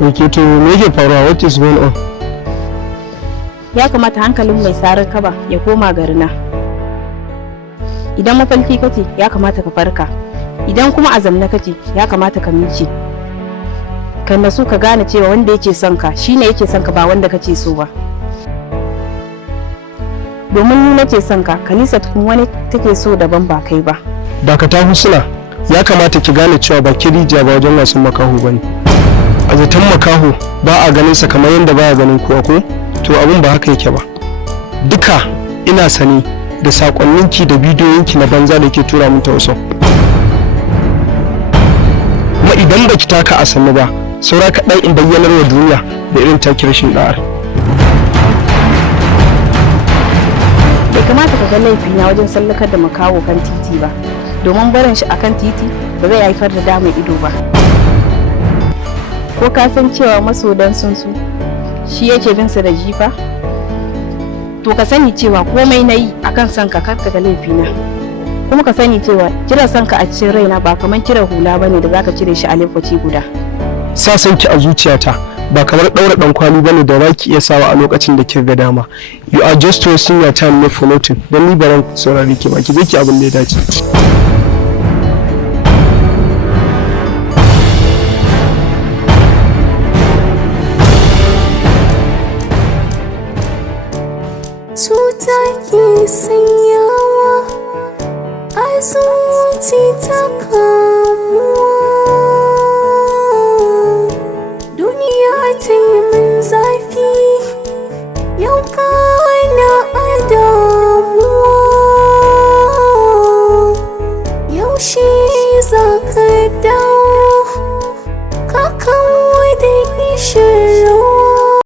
Okay, to me yake faruwa? What is going on? Ya kamata hankalin mai sarar kaba ya koma garina. Idan mafalki kake ya kamata ka farka. Idan kuma azamna kake ya kamata ka miƙe. Kan nasu ka gane cewa wanda yake son ka shine yake son ka ba wanda kake so ba. Domin ni nake son ka, Kanisa tukun wani take so daban ba kai ba. Dakata Husna, ya kamata ki gane cewa ba kirija ba wajen wasan makaho bane. A zaton makaho ba a ganin sa kamar yadda ba a ganin kowa ko? To abun ba haka yake ba. Duka ina sani da sakonninki da bidiyoyinki na banza da ke tura min ta wasu. Kuma idan baki taka a sannu ba, saura kaɗan in bayyanar wa duniya da irin taki rashin ɗa'ar. Bai kamata ka ga laifina wajen sallakar da makaho kan titi ba, domin barin shi akan titi ba zai haifar da damar ido ba. Ko ka san cewa masodan sunsu shi yake bin su da jifa? To ka sani cewa komai na yi akan son ka karka ga laifina. Kuma ka sani cewa kira son ka a cikin raina ba kamar kira hula bane da zaka cire shi a lokaci guda. Sa son ki a zuciyata ba kamar ɗaura ɗan kwali bane da zaki iya sawa a lokacin da kin ga dama. You are just wasting your time for nothing. Dan ni baran saurari ki ba, ki je ki abin da ya dace.